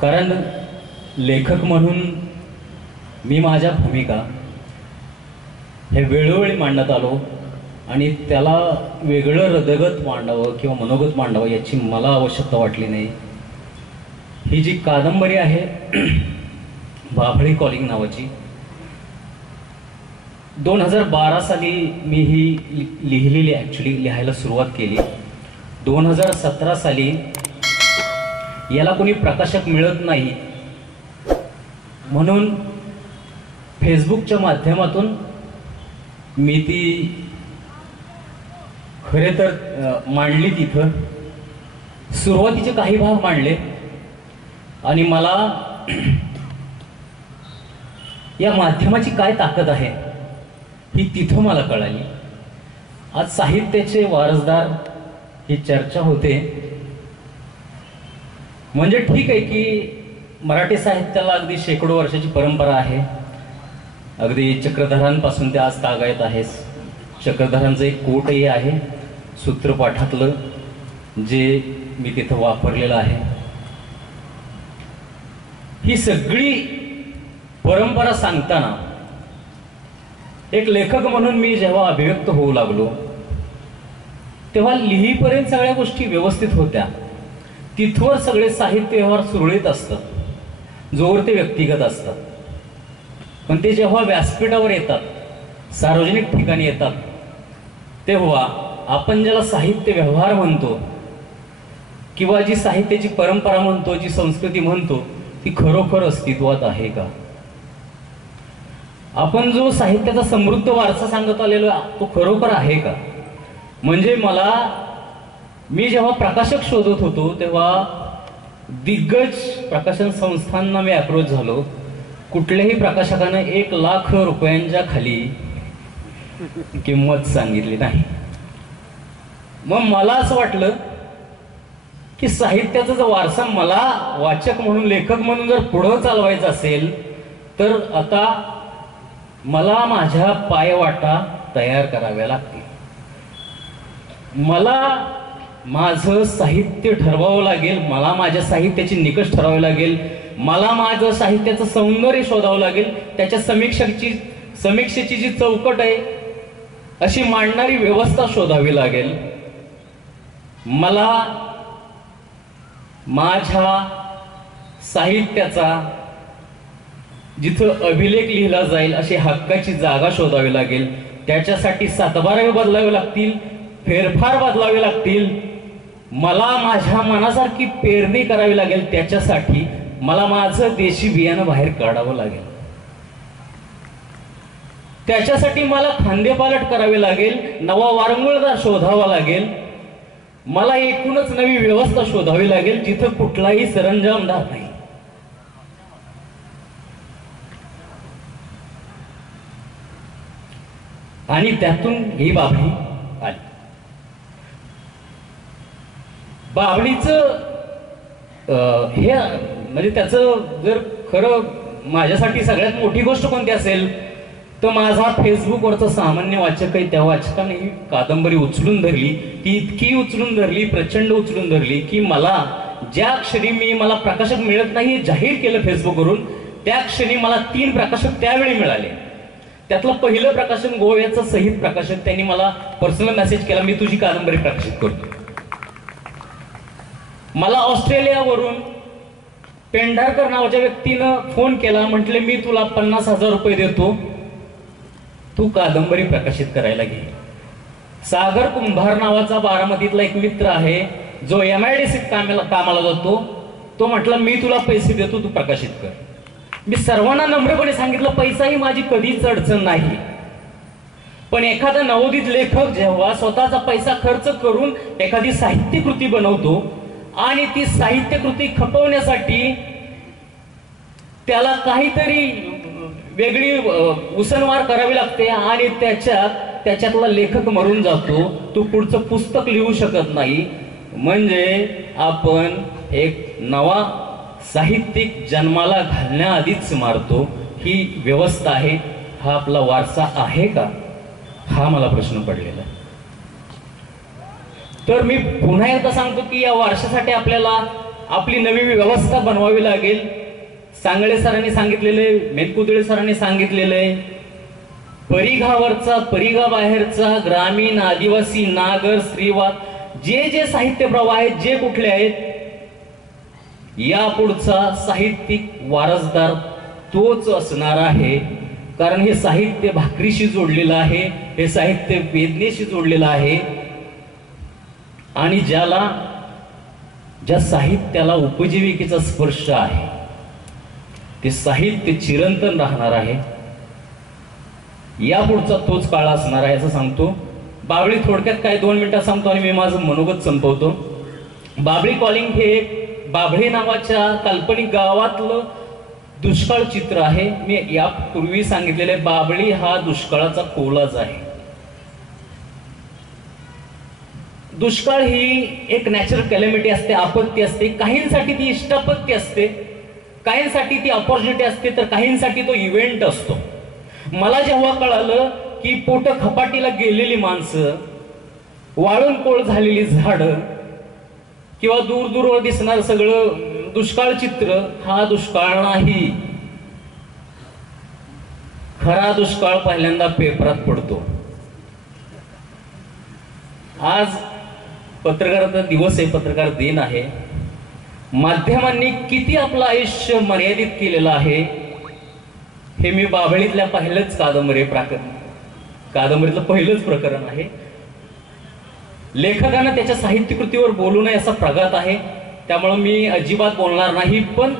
कारण लेखक म्हणून मी माझ्या भूमिका हे वेळोवेळी मांडत आलो आणि त्याला वेगळं हृदयगत मांडावं किंवा मनोगत मांडावं याची मला आवश्यकता वाटली नाही. ही जी कादंबरी आहे बाभळी कॉलिंग नावाची, 2012 साली मी ही लिहिलेली ॲक्च्युली लिहायला सुरुवात केली. 2017 साली याला कोणी प्रकाशक मिळत नाही म्हणून फेसबुकच्या माध्यमातून मी ती खरे तर मांडली. तिथं सुरुवातीचे काही भाग मांडले आणि मला या माध्यमाची काय ताकद आहे ही तिथं मला कळाली. आज साहित्याचे वारसदार ही चर्चा होते म्हणजे ठीक आहे की मराठी साहित्याला अगदी शेकडो वर्षाची परंपरा आहे. अगदी चक्रधरांपासून ते आज तागायत आहे. चक्रधरांचं एक कोटही आहे सूत्रपाठातलं जे मी तिथं वापरलेलं आहे. ही सगळी परंपरा सांगताना एक लेखक म्हणून मी जेव्हा अभिव्यक्त होऊ लागलो तेव्हा लिहीपर्यंत सगळ्या गोष्टी व्यवस्थित होत्या. तिथवर सगळे साहित्य व्यवहार सुरळीत असतात जोवर ते व्यक्तिगत असतात. पण ते जेव्हा व्यासपीठावर येतात, सार्वजनिक ठिकाणी येतात, तेव्हा आपण ज्याला साहित्य व्यवहार म्हणतो किंवा जी साहित्याची परंपरा म्हणतो, जी संस्कृती म्हणतो, ती खरोखर अस्तित्वात आहे का? आपण जो साहित्याचा समृद्ध वारसा सांगत आलेलो तो खरोखर आहे का? म्हणजे मी जेव्हा प्रकाशक शोधत होतो तेव्हा दिग्गज प्रकाशन संस्थांना मी अप्रोच झालो. कुठल्याही प्रकाशकाने 1,00,000 रुपयांच्या खाली किंमत सांगितली नाही. मग मला असं वाटलं की साहित्याचा जो वारसा मला वाचक म्हणून, लेखक म्हणून जर पुढं चालवायचा असेल तर आता मला माझ्या पायवाटा तयार कराव्या लागतील. मला माझं साहित्य ठरवावं लागेल, मला माझ्या साहित्याची निकष ठरवावे लागेल, मला माझं साहित्याचं सौंदर्य शोधावं लागेल, त्याच्या समीक्षेची जी चौकट आहे अशी मांडणारी व्यवस्था शोधावी लागेल. मला माझ्या साहित्याचा जिथं अभिलेख लिहिला जाईल अशी हक्काची जागा शोधावी लागेल. त्याच्यासाठी सातबारे बदलावे लागतील, फेरफार बदलावे लागतील. मला माझ्या मनासारखी पेरणी करावी लागेल. त्याच्यासाठी मला माझं देशी बियाणं बाहेर काढावं लागेल. त्याच्यासाठी मला खांदेपालट करावे लागेल, नवा वारंगुळदार शोधावा लागेल. मला एकूणच नवी व्यवस्था शोधावी लागेल जिथं कुठलाही सरंजामदार नाही. आणि त्यातून ही बाभळी आली. बाभळीचं हे म्हणजे त्याचं जर खरं माझ्यासाठी सगळ्यात मोठी गोष्ट कोणती असेल तर माझा फेसबुकवरचा सामान्य वाचक आहे त्या वाचकाने ही कादंबरी उचलून धरली. ती इतकी उचलून धरली, प्रचंड उचलून धरली की मला ज्या क्षणी मला प्रकाशक मिळत नाही जाहीर केलं फेसबुकवरून, त्या क्षणी मला 3 प्रकाशक त्यावेळी मिळाले. त्यातलं पहिलं प्रकाशन गोव्याचं सहित प्रकाशक, त्यांनी मला पर्सनल मेसेज केला, मी तुझी कादंबरी प्रकाशित करतो. मला ऑस्ट्रेलियावरून पेंढारकर नावाच्या व्यक्तीनं फोन केला, म्हटले मी तुला 50,000 रुपये देतो, तू कादंबरी प्रकाशित करायला घे. सागर कुंभार नावाचा बारामतीतला एक मित्र आहे जो MIDC कामाला जातो, तो म्हटला मी तुला पैसे देतो, तू प्रकाशित कर. मी सर्वांना नम्रपणे सांगितलं पैसाही माझी कधीच अडचण नाही, पण एखादा नवोदित लेखक जेव्हा स्वतःचा पैसा खर्च करून एखादी साहित्यकृती बनवतो आणि ती साहित्यकृती खपवण्यासाठी त्याला काहीतरी वेगळी उसनवार करावी लागते आणि त्याच्यातला लेखक मरून जातो, तो पुढचं पुस्तक लिहू शकत नाही. म्हणजे आपण एक नवा साहित्यिक जन्माला घालण्याआधीच मारतो. ही व्यवस्था आहे, हा आपला वारसा आहे का, हा मला प्रश्न पडलेला आहे. तर मी पुन्हा एकदा सांगतो की या वारशासाठी आपल्याला आपली नवी व्यवस्था बनवावी लागेल. सांगळे सरांनी सांगितलेले, मेतकुदळे सरांनी सांगितलेले, परिघावरचा, परिघा बाहेरचा, ग्रामीण, आदिवासी, नागर, स्त्रीवाद जे जे साहित्य प्रवाह आहेत, जे कुठले आहेत, यापुढचा साहित्यिक वारसदार तोच असणार आहे. कारण हे साहित्य भाकरीशी जोडलेलं आहे, हे साहित्य वेदनेशी जोडलेलं आहे. आणि ज्या साहित्याला उपजीविकेचा स्पर्श आहे ते साहित्य चिरंतन राहणार आहे. यापुढचा तोच काळ असणार आहे असं सांगतो. बाबळी थोडक्यात काय 2 मिनिटात सांगतो आणि मी माझं मनोगत संपवतो. बाबळी कॉलिंग हे बाभळे नावाच्या काल्पनिक गावातलं दुष्काळ चित्र आहे. मी यापूर्वी सांगितलेले, बाबळी हा दुष्काळाचा कोलाज आहे. दुष्काळ ही एक नॅचरल कॅलॅमिटी असते, आपत्ती असते. काहींसाठी ती इष्टापत्ती असते, काहींसाठी ती अपॉर्च्युनिटी असते, तर काहींसाठी तो इव्हेंट असतो. मला जेव्हा कळालं की पोट खपाटीला गेलेली माणसं, वाळून कोळ झालेली झाडं किंवा दूर दूरवर दिसणार सगळं दुष्काळ चित्र हा दुष्काळ नाही. खरा दुष्काळ पहिल्यांदा पेपरात पडतो. आज पत्रकाराचा दिवस आहे, पत्रकार दिन आहे. माध्यमांनी किती आपलं आयुष्य मर्यादित केलेलं आहे हे मी बाभळीतल्या पहिलंच कादंबरीतलं पहिलंच प्रकरण आहे. लेखकानं त्याच्या साहित्यकृतीवर बोलू नये असा प्रघात आहे, त्यामुळं मी अजिबात बोलणार नाही. पण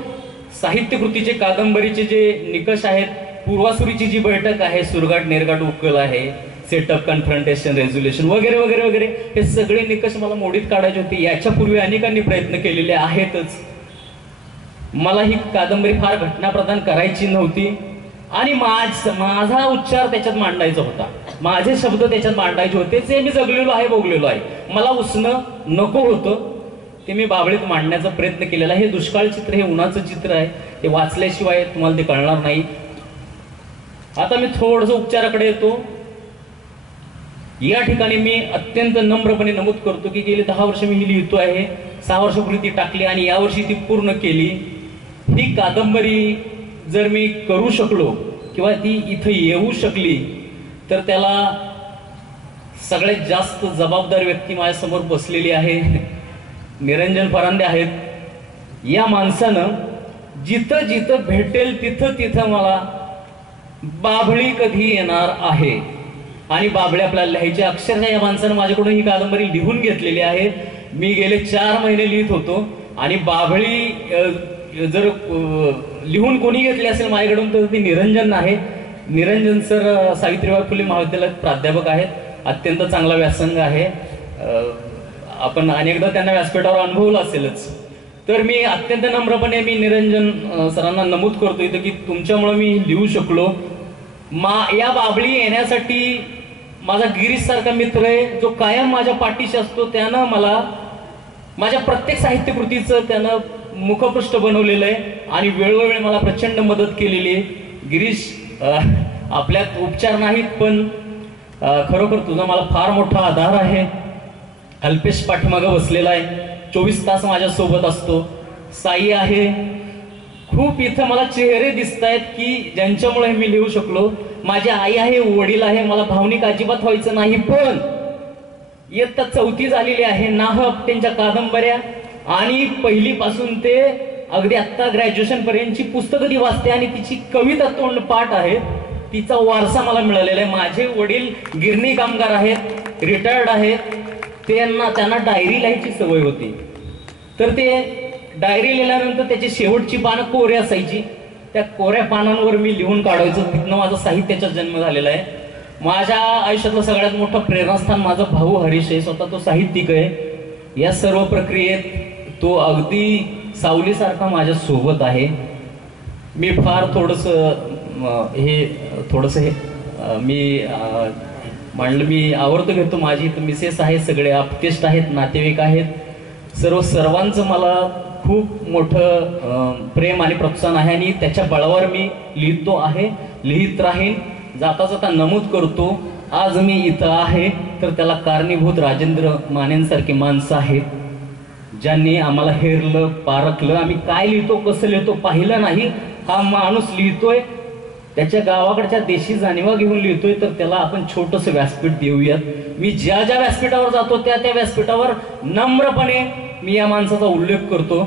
साहित्यकृतीचे, कादंबरीचे जे निकष आहेत, पूर्वासुरीची जी बैठक आहे, सुरगाट निरगाट उकल आहे, सेटअप, कन्फ्रंटेशन, रेझोल्युशन वगैरे वगैरे वगैरे, हे सगळे निकष मला मोडीत काढायचे होते. याच्यापूर्वी अनेकांनी प्रयत्न केलेले आहेतच. मला ही कादंबरी फार घटनाप्रधान करायची नव्हती आणि माझा उच्चार त्याच्यात मांडायचा होता, माझे शब्द त्याच्यात मांडायचे होते, जे मी जगलेलो आहे, भोगलेलो आहे. मला उसणं नको होतं, ते मी बाबळीत मांडण्याचा प्रयत्न केलेला आहे. हे दुष्काळ चित्र, हे उन्हाचं चित्र आहे, ते वाचल्याशिवाय तुम्हाला ते कळणार नाही. आता मी थोडंसं उपचाराकडे येतो. या ठिकाणी मी अत्यंत नम्रपणे नमूद करतो की गेली 10 वर्ष मी ही लिहितो आहे. 6 वर्षापूर्वी ती टाकली आणि यावर्षी ती पूर्ण केली. ही कादंबरी जर मी करू शकलो किंवा ती इथं येऊ शकली तर त्याला सगळ्यात जास्त जबाबदार व्यक्ती माझ्यासमोर बसलेली आहे, निरंजन फरांदे आहेत. या माणसानं जिथं जिथं भेटेल तिथं तिथं मला बाभळी कधी येणार आहे आणि बाबळे आपल्याला लिहायचे. अक्षरशः या माणसानं माझ्याकडून ही कादंबरी लिहून घेतलेली आहे. मी गेले 4 महिने लिहित होतो आणि बाभळी जर लिहून कोणी घेतली असेल माझ्याकडून तर ती निरंजन आहे. निरंजन सर सावित्रीबाई फुले महाविद्यालयात प्राध्यापक आहेत. अत्यंत चांगला व्यासंग आहे. आपण अनेकदा त्यांना व्यासपीठावर अनुभवलं असेलच. तर मी अत्यंत नम्रपणे मी निरंजन सरांना नमूद करतो इथं की तुमच्यामुळे मी लिहू शकलो. या बाबळी येण्यासाठी माझा गिरीश सारखा मित्र आहे जो कायम माझ्या पाठीशी असतो. त्यानं मला माझ्या प्रत्येक साहित्यकृतीचं त्यानं मुखपृष्ठ बनवलेलं आहे आणि वेळोवेळी मला प्रचंड मदत केलेली आहे. गिरीश, आपल्यात उपचार नाहीत पण खरोखर तुझा मला फार मोठा आधार आहे. अल्पेश पाठीमागं बसलेला आहे, 24 तास माझ्या सोबत असतो. साई आहे. खूप इथं मला चेहरे दिसत आहेत की ज्यांच्यामुळे मी लिहू शकलो. माझी आई आहे, वडील आहे. मला भावनिक अजिबात व्हायचं नाही, पण इयत्ता 4थी झालेली आहे. नाह आपटेंच्या कादंबऱ्या आणि पहिलीपासून ते अगदी आत्ता ग्रॅज्युएशन पर्यंतची पुस्तकं ती वाचते आणि तिची कविता तोंडपाठ आहे. तिचा वारसा मला मिळालेला आहे. माझे वडील गिरणी कामगार आहेत, रिटायर्ड आहेत. त्यांना डायरी लिहायची सवय होती. तर ते डायरी लिहिल्यानंतर त्याची शेवटची पानं कोरे असायची. त्या कोऱ्या पानांवर मी लिहून काढायचो. तिथनं माझा साहित्याचा जन्म झालेला आहे. माझ्या आयुष्यातलं सगळ्यात मोठं प्रेरणास्थान माझा भाऊ हरीश आहे. स्वतः तो साहित्यिक आहे. या सर्व प्रक्रियेत तो अगदी सावलीसारखा माझ्या सोबत आहे. मी फार थोडंसं मी म्हणलं मी आवडतो घेतो. माझी मिसेस आहे, सगळे आप्तेष्ट आहेत, नातेवाईक आहेत. सर्वांचं मला खूप मोठं प्रेम आणि प्रोत्साहन आहे आणि त्याच्या बळावर मी लिहितो आहे, लिहित राहीन. जाता जाता नमूद करतो, आज मी इथं आहे तर त्याला कारणीभूत राजेंद्र मानेंसारखी माणसं आहेत. ज्यांनी आम्हाला हेरलं पारखलं, आम्ही काय लिहितो कसं लिहितो पाहिलं नाही, हा माणूस लिहितोय त्याच्या गावाकडच्या देशी जाणीवा घेऊन लिहितोय, तर त्याला आपण छोटंसं व्यासपीठ देऊयात. मी ज्या ज्या व्यासपीठावर जातो त्या त्या व्यासपीठावर नम्रपणे मी या माणसाचा उल्लेख करतो.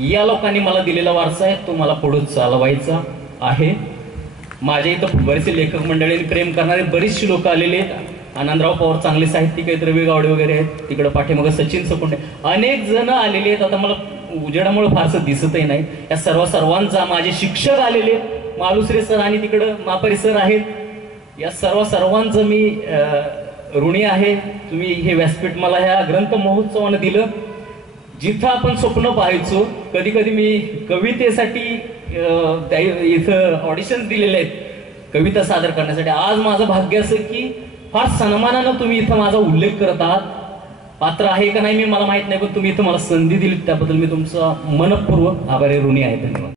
या लोकांनी मला दिलेला वारसा आहे, तो मला पुढे चालवायचा आहे. माझ्या इथं बरेचसे लेखक मंडळी, प्रेम करणारे बरीचशी लोक आलेले आहेत. आनंदराव पवार चांगले साहित्यिक आहेत, रवी गावडे वगैरे आहेत, तिकडे पाठीमागे सचिन सकुंडे, अनेक जण आलेले आहेत. आता मला उजेडामुळे फारसं दिसतही नाही. या सर्वांचा, माझे शिक्षक आलेले, मालुसरे सर आणि तिकडं मापारी सर आहेत, या सर्वांचं मी ऋणी आहे. तुम्ही हे व्यासपीठ मला ह्या ग्रंथ महोत्सवानं दिलं. जिथं आपण स्वप्न पाहायचो, कधी कधी मी कवितेसाठी इथं ऑडिशन दिलेले आहेत कविता सादर करण्यासाठी. आज माझं भाग्य असं की फार सन्मानानं तुम्ही इथं माझा उल्लेख करत आहात. पात्र आहे का नाही मी मला माहित नाही, पण तुम्ही इथं मला संधी दिली त्याबद्दल मी तुमचा मनपूर्वक आभारी ऋणी आहे. धन्यवाद.